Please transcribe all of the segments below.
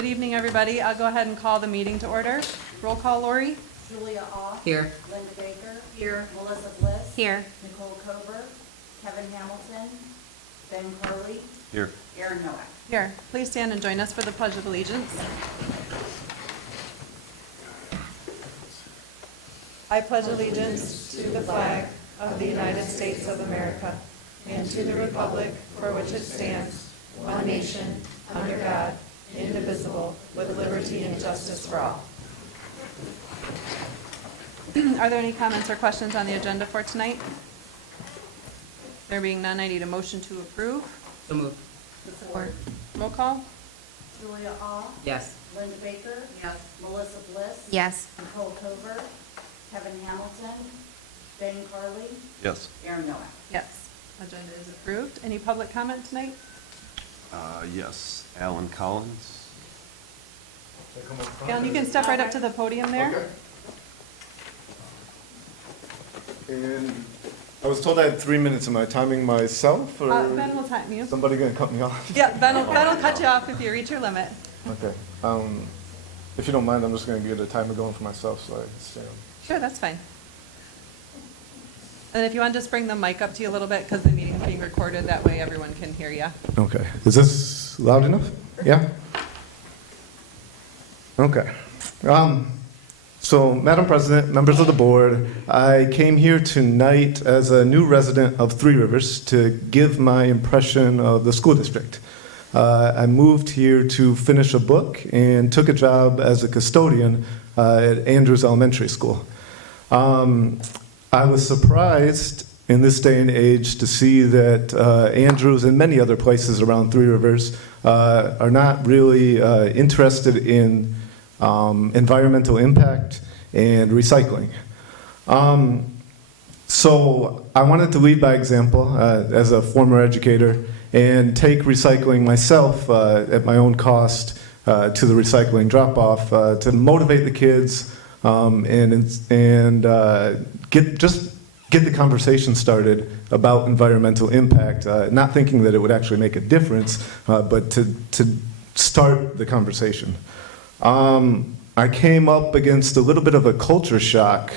Good evening, everybody. I'll go ahead and call the meeting to order. Roll call, Lori. Julia Ah. Here. Linda Baker. Here. Melissa Bliss. Here. Nicole Kober. Kevin Hamilton. Ben Carly. Here. Aaron Noack. Here, please stand and join us for the Pledge of Allegiance. I pledge allegiance to the flag of the United States of America and to the republic for which it stands, one nation, under God, indivisible, with liberty and justice for all. Are there any comments or questions on the agenda for tonight? There being none, I need a motion to approve. So moved. Support. Roll call. Julia Ah. Yes. Linda Baker. Yes. Melissa Bliss. Yes. Nicole Kober. Kevin Hamilton. Ben Carly. Yes. Aaron Noack. Yes, agenda is approved. Any public comment tonight? Yes. Alan Collins. Alan, you can step right up to the podium there. Okay. And I was told I had 3 minutes. Am I timing myself, or Ben will time you. somebody gonna cut me off? Yeah, Ben will cut you off if you reach your limit. Okay. If you don't mind, I'm just gonna get a timer going for myself, so I can stay on. Sure, that's fine. And if you want to just bring the mic up to you a little bit, because the meeting's being recorded, that way everyone can hear you. Okay. Is this loud enough? Yeah? Okay. So, Madam President, members of the board, I came here tonight as a new resident of Three Rivers to give my impression of the school district. I moved here to finish a book and took a job as a custodian at Andrews Elementary School. I was surprised in this day and age to see that Andrews and many other places around Three Rivers are not really interested in environmental impact and recycling. So I wanted to lead by example as a former educator and take recycling myself at my own cost to the recycling drop-off to motivate the kids and get the conversation started about environmental impact, not thinking that it would actually make a difference, but to start the conversation. I came up against a little bit of a culture shock,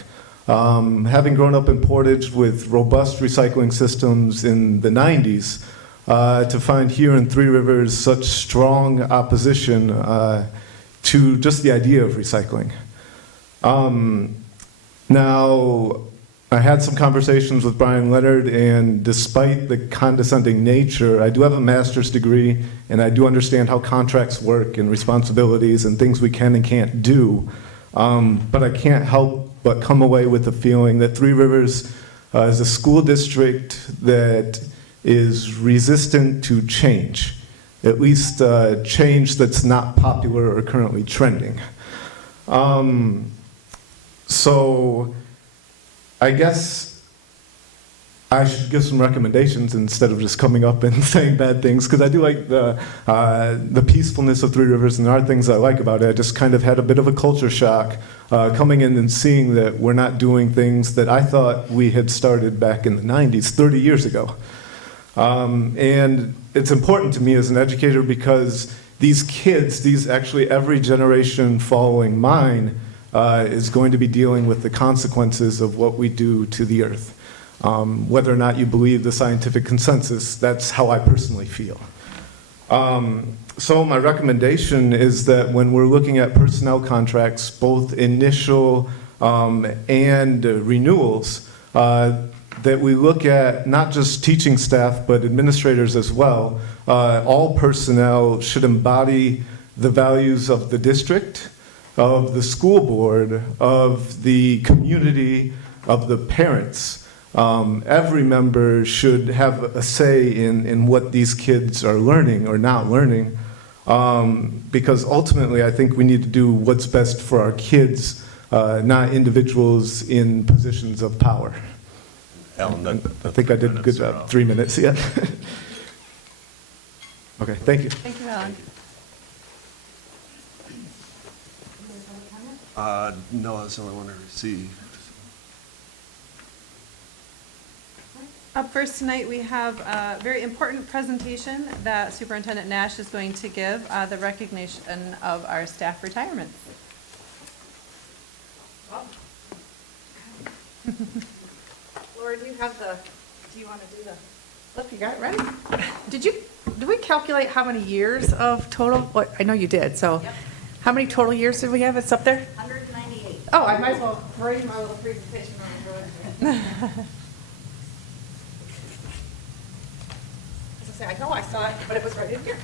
having grown up in Portage with robust recycling systems in the 90s, to find here in Three Rivers such strong opposition to just the idea of recycling. Now, I had some conversations with Brian Leonard, and despite the condescending nature, I do have a master's degree, and I do understand how contracts work and responsibilities and things we can and can't do. But I can't help but come away with the feeling that Three Rivers is a school district that is resistant to change, at least change that's not popular or currently trending. So I guess I should give some recommendations instead of just coming up and saying bad things, because I do like the peacefulness of Three Rivers, and there are things I like about it. I just kind of had a bit of a culture shock coming in and seeing that we're not doing things that I thought we had started back in the 90s, 30 years ago. And it's important to me as an educator because these kids, actually every generation following mine, is going to be dealing with the consequences of what we do to the earth. Whether or not you believe the scientific consensus, that's how I personally feel. So my recommendation is that when we're looking at personnel contracts, both initial and renewals, that we look at not just teaching staff, but administrators as well. All personnel should embody the values of the district, of the school board, of the community, of the parents. Every member should have a say in what these kids are learning or not learning, because ultimately I think we need to do what's best for our kids, not individuals in positions of power. Alan, I think I did a good job. 3 minutes, yeah. Okay, thank you. Thank you, Alan. No, that's the only one I received. Up first tonight, we have a very important presentation that Superintendent Nash is going to give, the recognition of our staff retirements. Laura, do you want to do the, look, you got it ready? Did we calculate how many years of total? What, I know you did, so. Yep. How many total years did we have? It's up there? 198. Oh, I might as well bring my little presentation on. I know I saw it, but it was right in here.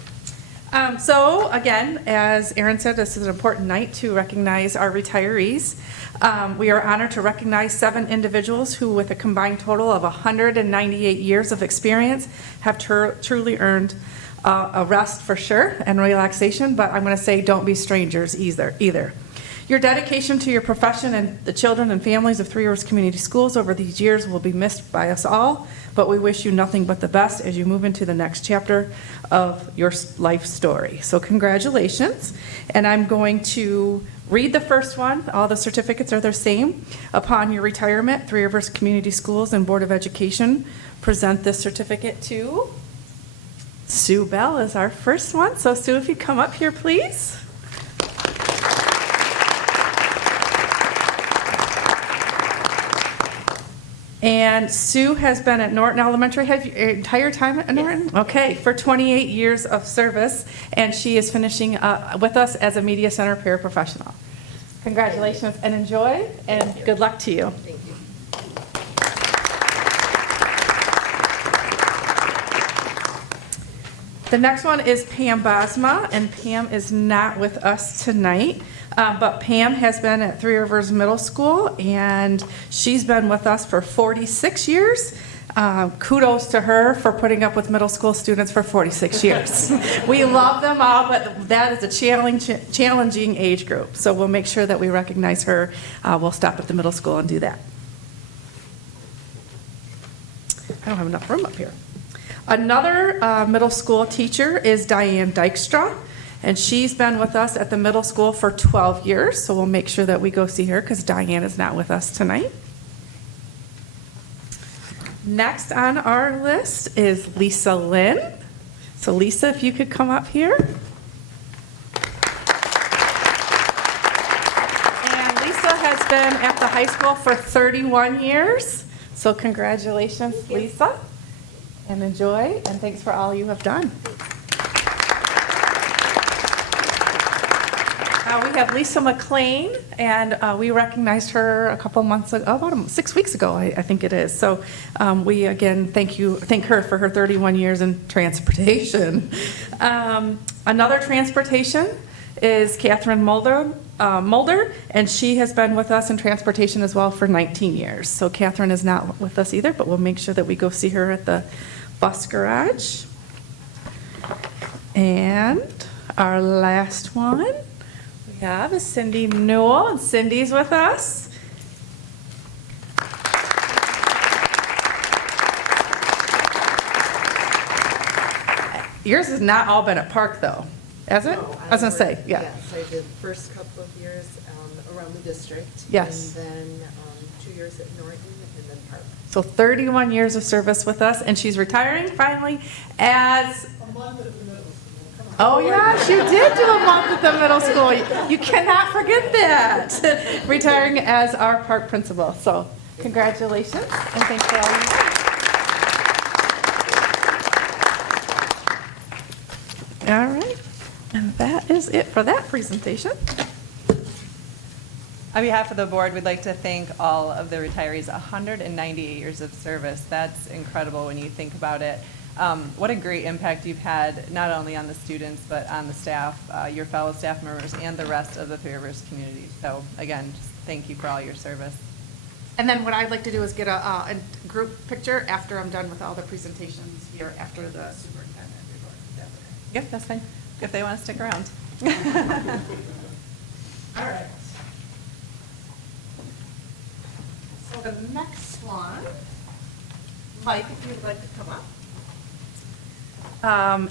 So again, as Erin said, this is an important night to recognize our retirees. We are honored to recognize 7 individuals who, with a combined total of 198 years of experience, have truly earned a rest for sure and relaxation, but I'm going to say don't be strangers either. Your dedication to your profession and the children and families of Three Rivers Community Schools over these years will be missed by us all, but we wish you nothing but the best as you move into the next chapter of your life story. So congratulations, and I'm going to read the first one. All the certificates are the same. Upon your retirement, Three Rivers Community Schools and Board of Education present this certificate to Sue Bell is our first one. So Sue, if you come up here, please. And Sue has been at Norton Elementary, have you, your entire time at Norton? Okay, for 28 years of service, and she is finishing with us as a Media Center paraprofessional. Congratulations and enjoy, and good luck to you. Thank you. The next one is Pam Bosma, and Pam is not with us tonight. But Pam has been at Three Rivers Middle School, and she's been with us for 46 years. Kudos to her for putting up with middle school students for 46 years. We love them all, but that is a challenging age group. So we'll make sure that we recognize her. We'll stop at the middle school and do that. I don't have enough room up here. Another middle school teacher is Diane Dykstra. And she's been with us at the middle school for 12 years, so we'll make sure that we go see her because Diane is not with us tonight. Next on our list is Lisa Lynn. So Lisa, if you could come up here. And Lisa has been at the high school for 31 years. So congratulations, Lisa. And enjoy, and thanks for all you have done. We have Lisa McLean, and we recognized her a couple months ago, about 6 weeks ago, I think it is. So we again thank her for her 31 years in transportation. Another transportation is Catherine Mulder, and she has been with us in transportation as well for 19 years. So Catherine is not with us either, but we'll make sure that we go see her at the bus garage. And our last one we have is Cindy Newell, and Cindy's with us. Yours has not all been at Park, though, has it? No, I was going to say, yeah. Yes, I did first couple of years around the district. Yes. And then 2 years at Norton and then Park. So 31 years of service with us, and she's retiring finally as... A month at the middle school. Oh, yes, you did do a month at the middle school. You cannot forget that. Retiring as our park principal. So congratulations, and thanks for all you do. All right, and that is it for that presentation. On behalf of the board, we'd like to thank all of the retirees, 198 years of service. That's incredible when you think about it. What a great impact you've had, not only on the students, but on the staff, your fellow staff members, and the rest of the Three Rivers community. So again, just thank you for all your service. And then what I'd like to do is get a group picture after I'm done with all the presentations here after the superintendent report. Is that okay? Yep, that's fine, if they want to stick around. All right. So the next one, Mike, if you'd like to come up.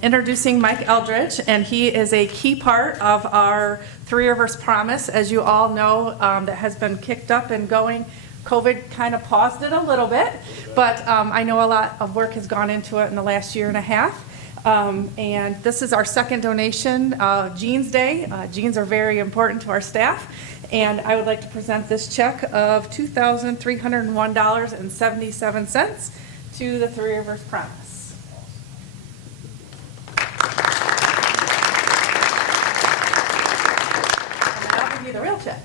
Introducing Mike Eldridge, and he is a key part of our Three Rivers Promise, as you all know, that has been kicked up and going COVID kind of paused it a little bit, but I know a lot of work has gone into it in the last year and a half. And this is our second donation, Jeans Day. Jeans are very important to our staff. And I would like to present this check of $2,301.77 to the Three Rivers Promise. And I'll give you the real check.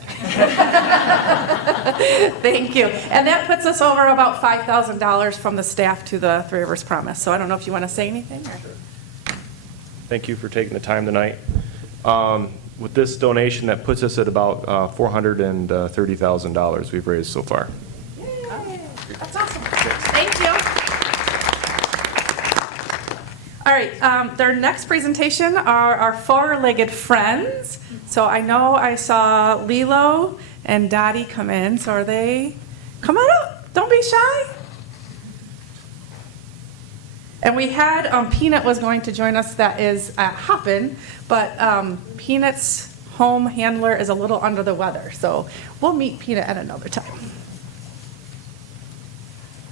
Thank you. And that puts us over about $5,000 from the staff to the Three Rivers Promise. So I don't know if you want to say anything? Or? Thank you for taking the time tonight. With this donation, that puts us at about $430,000 we've raised so far. Yay. That's awesome. Thank you. All right, their next presentation are our four-legged friends. So I know I saw Lilo and Dottie come in. So are they? Come on up. Don't be shy. And we had, Peanut was going to join us, that is at Hoppin', but Peanut's home handler is a little under the weather, so we'll meet Peanut at another time.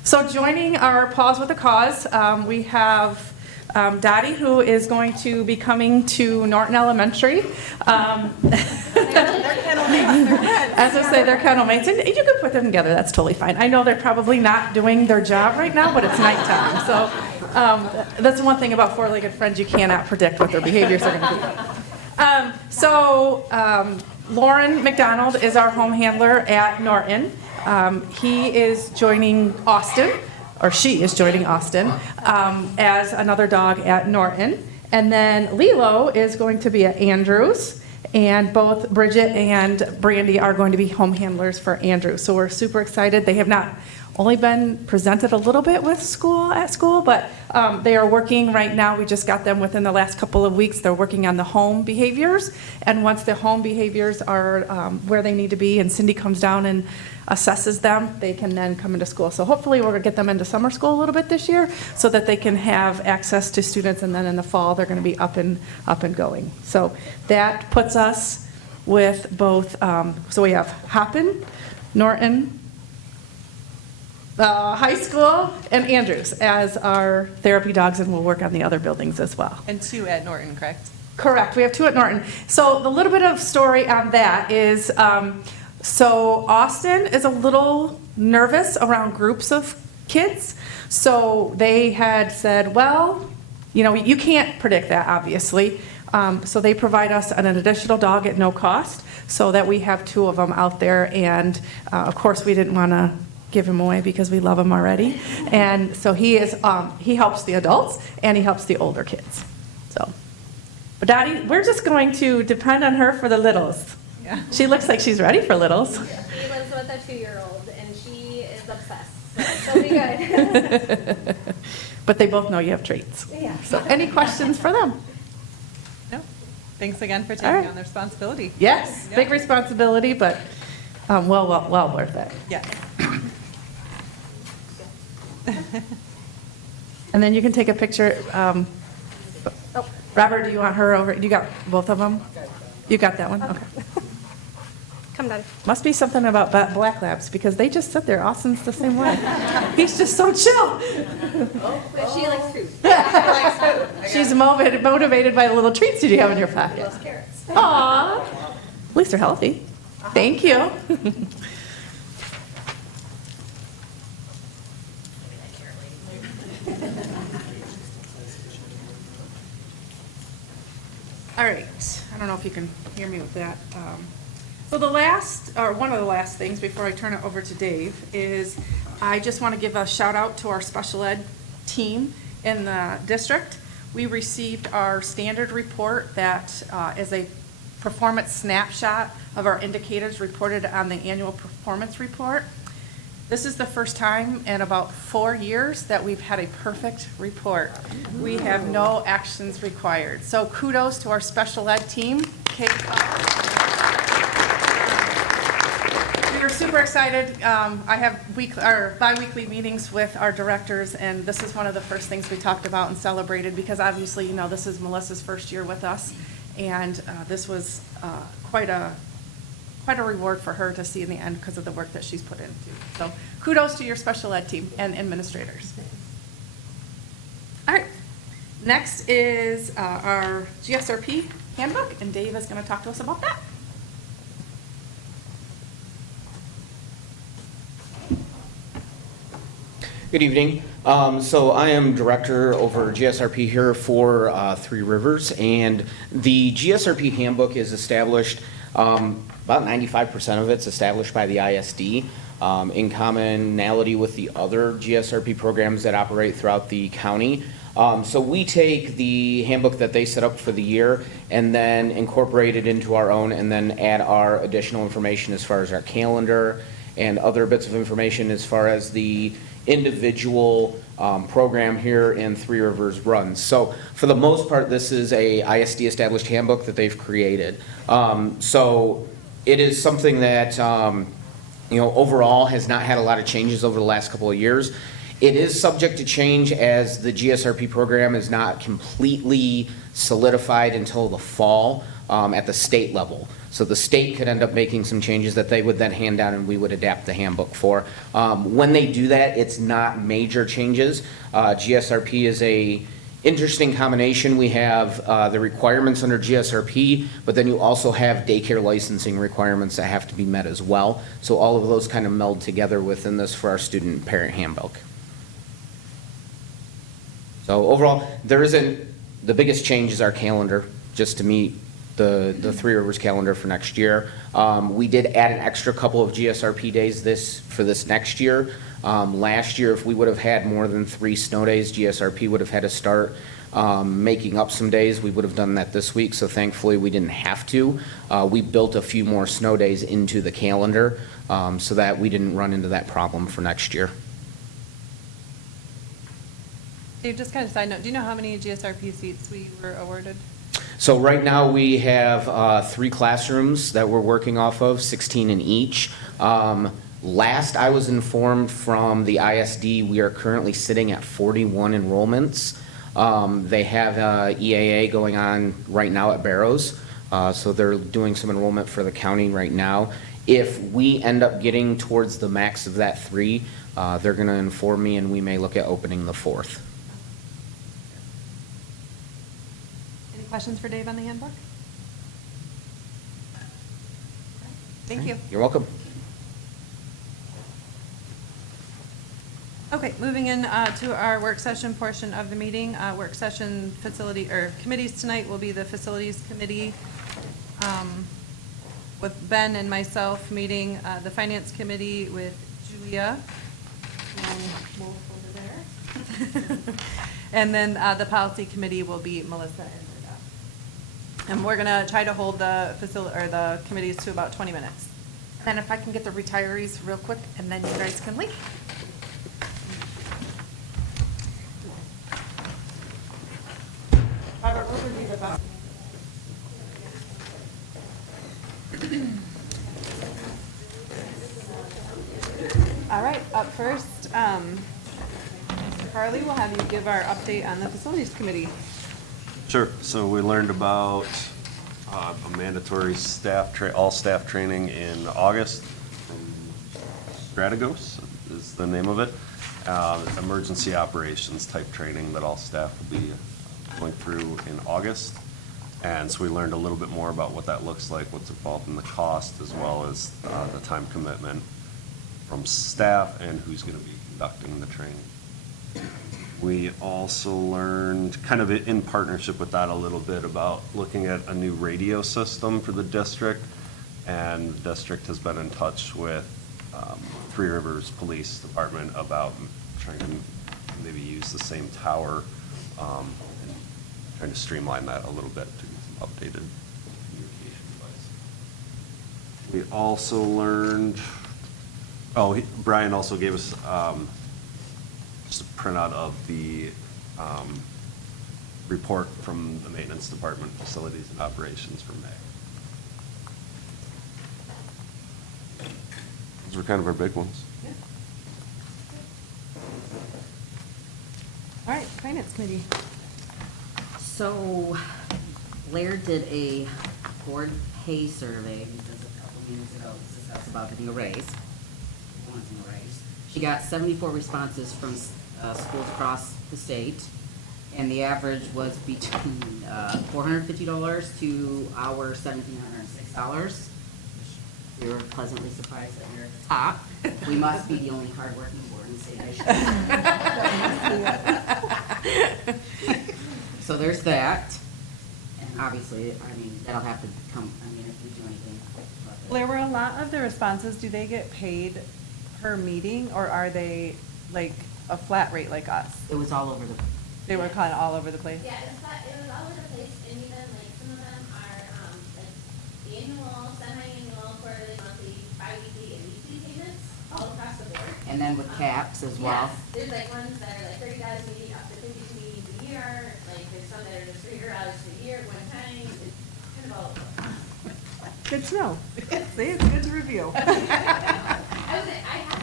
So joining our Paws with a Cause, we have Dottie, who is going to be coming to Norton Elementary. As I say, they're kennel mates, and you can put them together, that's totally fine. I know they're probably not doing their job right now, but it's nighttime, so that's one thing about four-legged friends, you cannot predict what their behaviors are going to be. Lauren McDonald is our home handler at Norton. He is joining Austin, or she is joining Austin, as another dog at Norton. And then Lilo is going to be at Andrews, and both Bridget and Brandy are going to be home handlers for Andrews. So we're super excited. They have not only been presented a little bit at school, but they are working right now. We just got them within the last couple of weeks. They're working on the home behaviors, and once the home behaviors are where they need to be and Cindy comes down and assesses them, they can then come into school. So hopefully we're going to get them into summer school a little bit this year so that they can have access to students, and then in the fall they're going to be up and going. So that puts us with both, so we have Hoppin', Norton, high school, and Andrews as our therapy dogs, and we'll work on the other buildings as well. And 2 at Norton, correct? Correct. We have 2 at Norton. So the little bit of story on that is, so Austin is a little nervous around groups of kids. So they had said, well, you know, you can't predict that, obviously. So they provide us an additional dog at no cost so that we have 2 of them out there. And of course, we didn't want to give him away because we love him already. And so he helps the adults and he helps the older kids. So, but Dottie, we're just going to depend on her for the littles. Yeah. She looks like she's ready for littles. She lives with a 2-year-old and she is obsessed, so she'll be good. But they both know you have treats. Yeah. So any questions for them? No. Thanks again for All taking right. on the responsibility. Yes, Yeah. big responsibility, but well worth it. Yes. And then you can take a picture. Robert, do you want her over? You got both of them? You got that one? Okay. Come, Daddy. Must be something about black labs because they just sit there. Austin's the same way. He's just so chill. But she likes food. She's motivated by the little treats that you have in your pocket. Loves carrots. Aw. At least they're healthy. Thank you. All right, I don't know if you can hear me with that. So one of the last things before I turn it over to Dave is I just want to give a shout out to our special ed team in the district. We received our standard report that is a performance snapshot of our indicators reported on the annual performance report. This is the first time in about 4 years that we've had a perfect report. We have no actions required. So kudos to our special ed team. We are super excited. I have bi-weekly meetings with our directors, and this is one of the first things we talked about and celebrated because obviously, you know, this is Melissa's first year with us, and this was quite a quite a reward for her to see in the end because of the work that she's put into. So kudos to your special ed team and administrators. All right, next is our GSRP handbook, and Dave is going to talk to us about that. Good evening. So I am director over GSRP here for Three Rivers, and the GSRP handbook is established, about 95% of it's established by the ISD, in commonality with the other GSRP programs that operate throughout the county. So we take the handbook that they set up for the year and then incorporate it into our own, and then add our additional information as far as our calendar and other bits of information as far as the individual program here in Three Rivers runs. So for the most part, this is a ISD established handbook that they've created. So it is something that overall has not had a lot of changes over the last couple of years. It is subject to change as the GSRP program is not completely solidified until the fall at the state level. So the state could end up making some changes that they would then hand down and we would adapt the handbook for. When they do that, it's not major changes. GSRP is a interesting combination. We have the requirements under GSRP, but then you also have daycare licensing requirements that have to be met as well. So all of those kind of meld together within this for our student and parent handbook. So overall, the biggest change is our calendar, just to meet the Three Rivers calendar for next year. We did add an extra couple of GSRP days for this next year. Last year, if we would have had more than 3 snow days, GSRP would have had to start making up some days. We would have done that this week, so thankfully we didn't have to. We built a few more snow days into the calendar so that we didn't run into that problem for next year. Dave, just kind of side note, do you know how many GSRP seats we were awarded? So right now, we have 3 classrooms that we're working off of, 16 in each. Last I was informed from the ISD, we are currently sitting at 41 enrollments. They have EAA going on right now at Barrows, so they're doing some enrollment for the county right now. If we end up getting towards the max of that 3, they're going to inform me, and we may look at opening the 4th. Any questions for Dave on the handbook? Thank you. You're welcome. Okay, moving in to our work session portion of the meeting. Work session committees tonight will be the Facilities Committee with Ben and myself meeting, the Finance Committee with Julia and Wolf over there. And then the Policy Committee will be Melissa and Rita. And we're gonna try to hold the committees to about 20 minutes. And then if I can get the retirees real quick, and then you guys can leave. All right, up first, Mr. Carly will have you give our update on the Facilities Committee. Sure. So we learned about a mandatory all staff training in August from Strategos is the name of it. Emergency operations type training that all staff will be going through in August. And so we learned a little bit more about what that looks like, what's involved in the cost, as well as the time commitment from staff and who's going to be conducting the training. We also learned, kind of in partnership with that a little bit, about looking at a new radio system for the district. And the district has been in touch with Three Rivers Police Department about trying to maybe use the same tower and trying to streamline that a little bit to get some updated communication device. We also learned, Brian also gave us just a printout of the report from the Maintenance Department, Facilities and Operations for May. Those were kind of our big ones. Yeah. All right, Finance Committee. So Blair did a board pay survey because a couple couple meetings ago to discuss about getting a raise. Wanting a raise. She got 74 responses from schools across the state, and the average was between $450 to our $1,706. We were pleasantly surprised that we're at the top. We must be the only hardworking board in the state of Michigan. So there's that. And obviously, I mean, that'll have to come, I mean, if we do anything. about that. There were a lot of the responses, do they get paid per meeting, or are they like a flat rate like us? It was all over the, They were kind of all over the place? Yeah, it was all over the place, and even like some of them are, like annual, semi-annual, quarterly, monthly, bi-weekly, and weekly payments all across the board. and then with caps as well. Yes, there's like ones that are like $30 a meeting, up to 52 meetings a year, like there's some that are just $300 a year, one time, it's kind of all over. Good to know. See, it's good to review. I had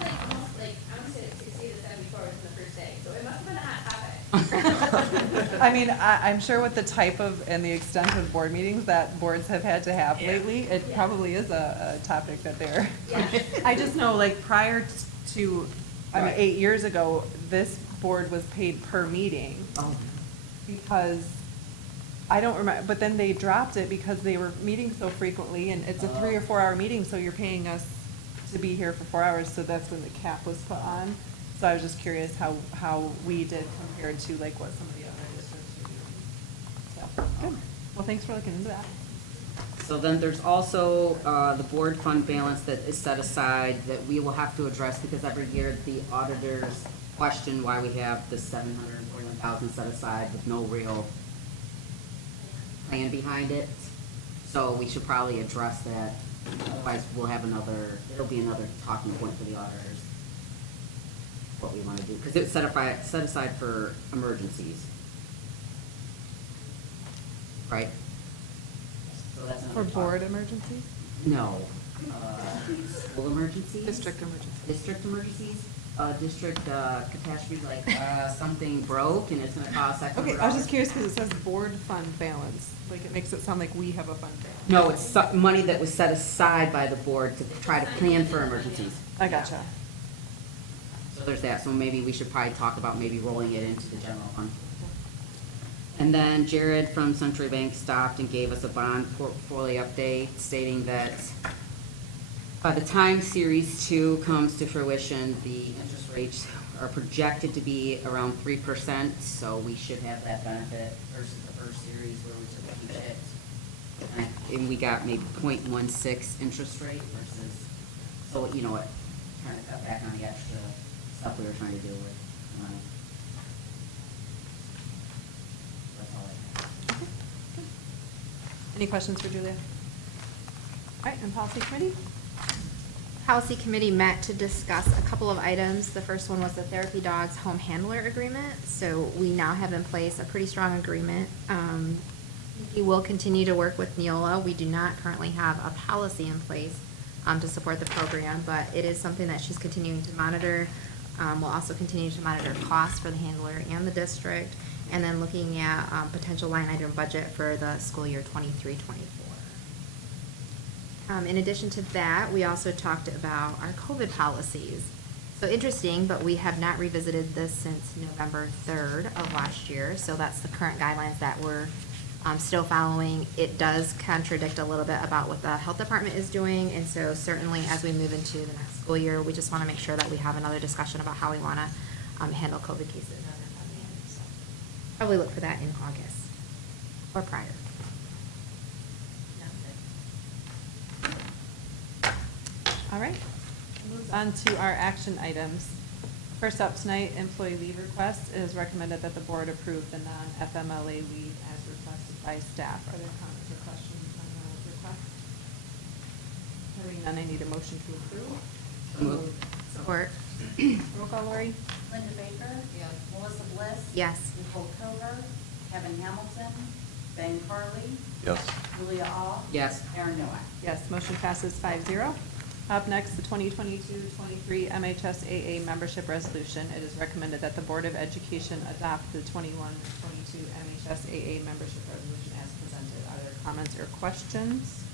like almost like, I want to say like 60 to 74 within the first day, so it must have been a hot topic. I mean, I'm sure with the type of and the extent of board meetings that boards have had to have lately, it Yeah. probably is a topic that they're. Yeah. I just know, like, prior to, I mean, Right. 8 years ago, this board was paid per meeting Oh, because, I don't remember, but then they dropped it because they were meeting so frequently, and it's a 3 or 4 hour meeting, so you're paying us to be here for 4 hours, so that's when the cap was put on. So I was just curious how we did compared to like what some of the other districts were doing. So, good. Well, thanks for looking into that. so then there's also, the board fund balance that is set aside that we will have to address because every year the auditors question why we have this $741,000 set aside with no real plan behind it. So we should probably address that, otherwise we'll have it'll be another talking point for the auditors. What we wanna do, because it's set aside for emergencies. Right? So that's For another board talk. emergencies? No, school emergencies? District emergencies. District emergencies, district, catastrophes, like, something broke and it's gonna cost X number Okay, of I was just dollars. curious because it says board fund balance, like it makes it sound like we have a fund balance. No, it's money that was set aside by the board to try to plan for emergencies. I gotcha. So there's that, so maybe we should probably talk about maybe rolling it into the general fund. And then Jared from Century Bank stopped and gave us a bond portfolio update stating that by the time Series 2 comes to fruition, the interest rates are projected to be around 3%, so we should have that benefit versus the first series where we took a huge hit. And we got maybe 0.16 interest rate versus, so you know what, trying to cut back on the extra stuff we were trying to do with money. That's all I have. Any questions for Julia? All right, and policy committee? Policy committee met to discuss a couple of items. The first one was the therapy dog's home handler agreement. So we now have in place a pretty strong agreement. We will continue to work with Neola. We do not currently have a policy in place to support the program, but it is something that she's continuing to monitor. We'll also continue to monitor costs for the handler and the district, and then looking at potential line item budget for the school year 23-24. In addition to that, we also talked about our COVID policies. So interesting, but we have not revisited this since November 3rd of last year. So that's the current guidelines that we're still following. It does contradict a little bit about what the health department is doing. And so certainly as we move into the next school year, we just want to make sure that we have another discussion about how we want to handle COVID cases. So probably look for that in August or prior. All right, move on to our action items. First up tonight, employee leave request. It is recommended that the board approve the non-FMLA leave as requested by staff. Are there comments or questions on the request? Hearing none, I need a motion to approve. Move. Support. Roll call, Lori? Linda Baker. Yes. Melissa Bliss. Yes. Nicole Cover. Kevin Hamilton. Ben Carly. Yes. Julia All. Yes. Aaron Noack. Yes, motion passes 5-0. Up next, the 2022-23 MHSAA membership resolution. It is recommended that the Board of Education adopt the 21-22 MHSAA membership resolution as presented. Are there comments or questions?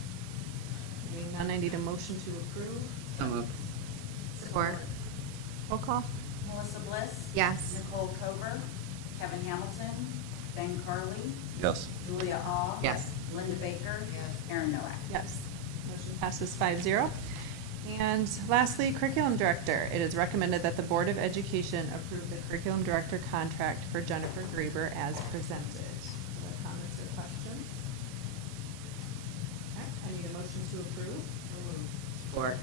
Hearing none, I need a motion to approve. So moved. Support. Roll call. Melissa Bliss. Yes. Nicole Kober, Kevin Hamilton, Ben Carly, Yes. Julia Ah. Yes. Linda Baker. Aaron Noack. Yes. Motion passes 5-0. And lastly, curriculum director. It is recommended that the Board of Education approve the curriculum director contract for Jennifer Graber as presented. Other comments or questions? Okay, I need a motion to approve. Support.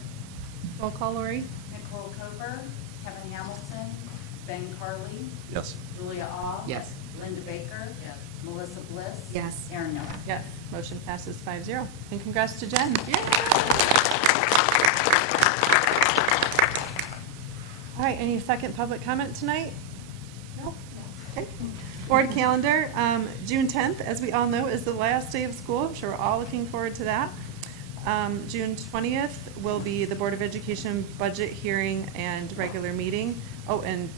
Roll call, Lori? Nicole Kober, Kevin Hamilton, Ben Carly, Yes. Julia Ah. Yes. Linda Baker. Melissa Bliss. Yes. Aaron Noack. Yes. Motion passes 5-0. And congrats to Jen. All right, any second public comment tonight? No? Okay. Board calendar, June 10th, as we all know, is the last day of school. I'm sure we're all looking forward to that. June 20th will be the Board of Education budget hearing and regular meeting. Oh, and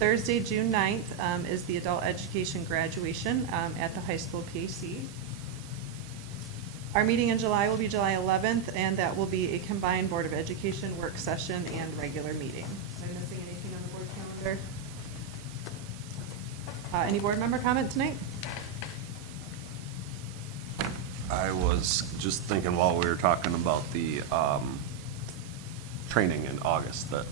Thursday, June 9th, is the adult education graduation at the high school PAC. Our meeting in July will be July 11th, and that will be a combined Board of Education work session and regular meeting. Am I missing anything on the board calendar? Any board member comment tonight? I was just thinking while we were talking about the training in August that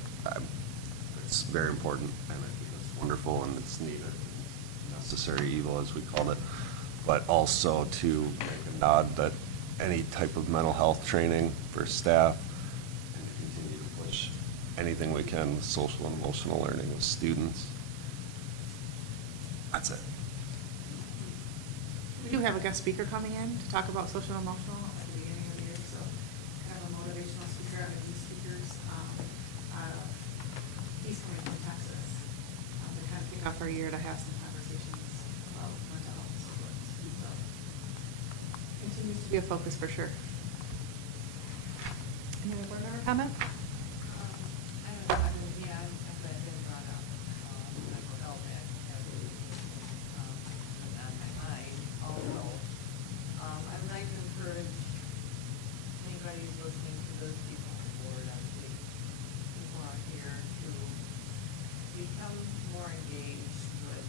it's very important, and I think it's wonderful and it's needed, necessary evil as we called it, but also to make a nod that any type of mental health training for staff and continue to push anything we can with social and emotional learning with students. That's it. We do have a guest speaker coming in to talk about social and emotional at the beginning of the year, so kind of a motivational speaker, and these speakers, he's coming from Texas. To kind of kick off our year to have some conversations about mental health support. So continues to be a focus for sure. Any other board member comment? I don't know, I mean, yeah, I've been brought up, mental health as on my mind also. I would like to encourage anybody who's listening to those people on the board, obviously, people out here to become more engaged with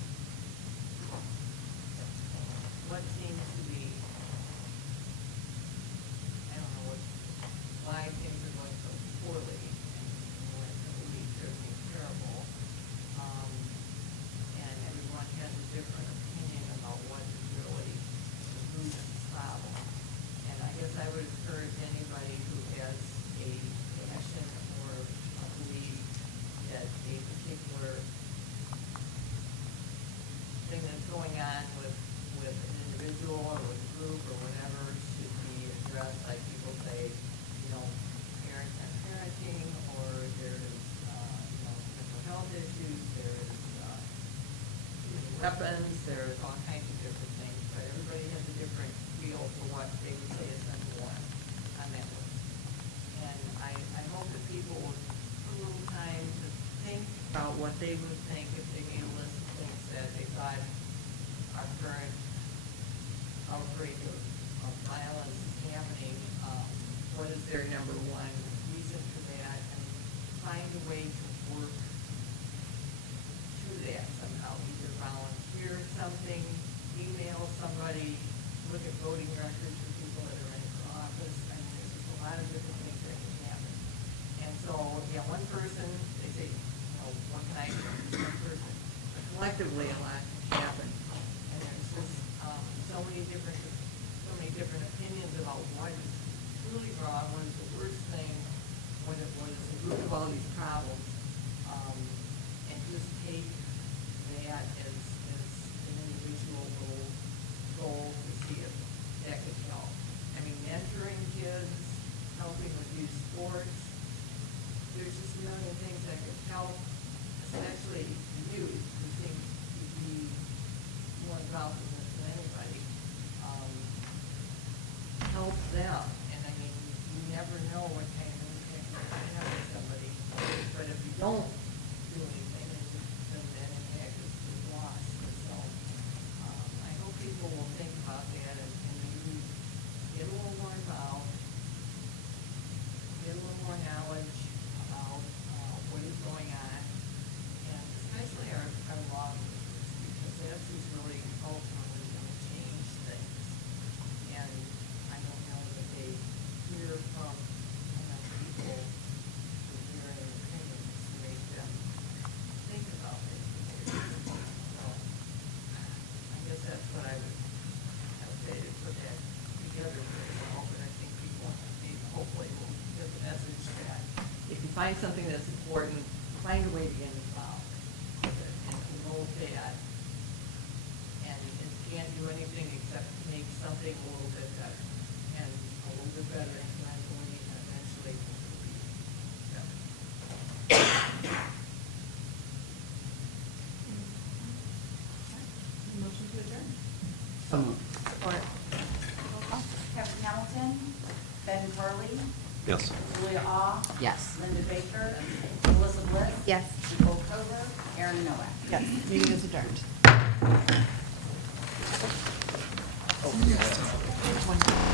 what seems to be, I don't know why things are going so poorly, and when some weeks everything's terrible. And everyone has a different opinion about what is really the root of the problem. And I guess I would encourage anybody who has a passion or a belief that a particular thing that's going on with an individual or with a group or whatever should be addressed, like people say, you know, parents and parenting, or there's, mental health issues, there's, weapons, there's all kinds of different things, but everybody has a different feel for what they would say is number one on that list. And I hope that people will put a little time to think about what they would think if they made a list of things that they thought our current outbreak of violence is happening, what is their number one reason for that, and find a way to work to that somehow, either volunteer something, email somebody, look at voting records for people that are running for office. I mean, there's just a lot of different things that can happen. And so, yeah, one person, they say, you know, one can I do, one person, but collectively a lot can happen. And there's just so many different opinions about what is truly wrong, what is the worst thing, what is the root of all these problems, and just take that as an individual goal to see if that could help. I mean, mentoring kids, helping with youth sports, there's just a million things that could help, especially the youth, who seem to be more involved in this than anybody. Help them, and I mean, you never know what kind of impact you can have with somebody, but if you don't do anything, then that impact is lost. And so, I hope people will think about that and maybe get a little more involved, find something that's important, find a way to get involved with it and promote that. And it can't do anything except make something a little bit better. And a little bit better incrementally and eventually it will be better. Motion to adjourn? So moved. Kevin Hamilton, Ben Carly, Yes. Julia Ah, Yes. Linda Baker, Melissa Bliss. Yes. Nicole Cover, Aaron Nowak. Yes, meeting is adjourned. Oh, yeah.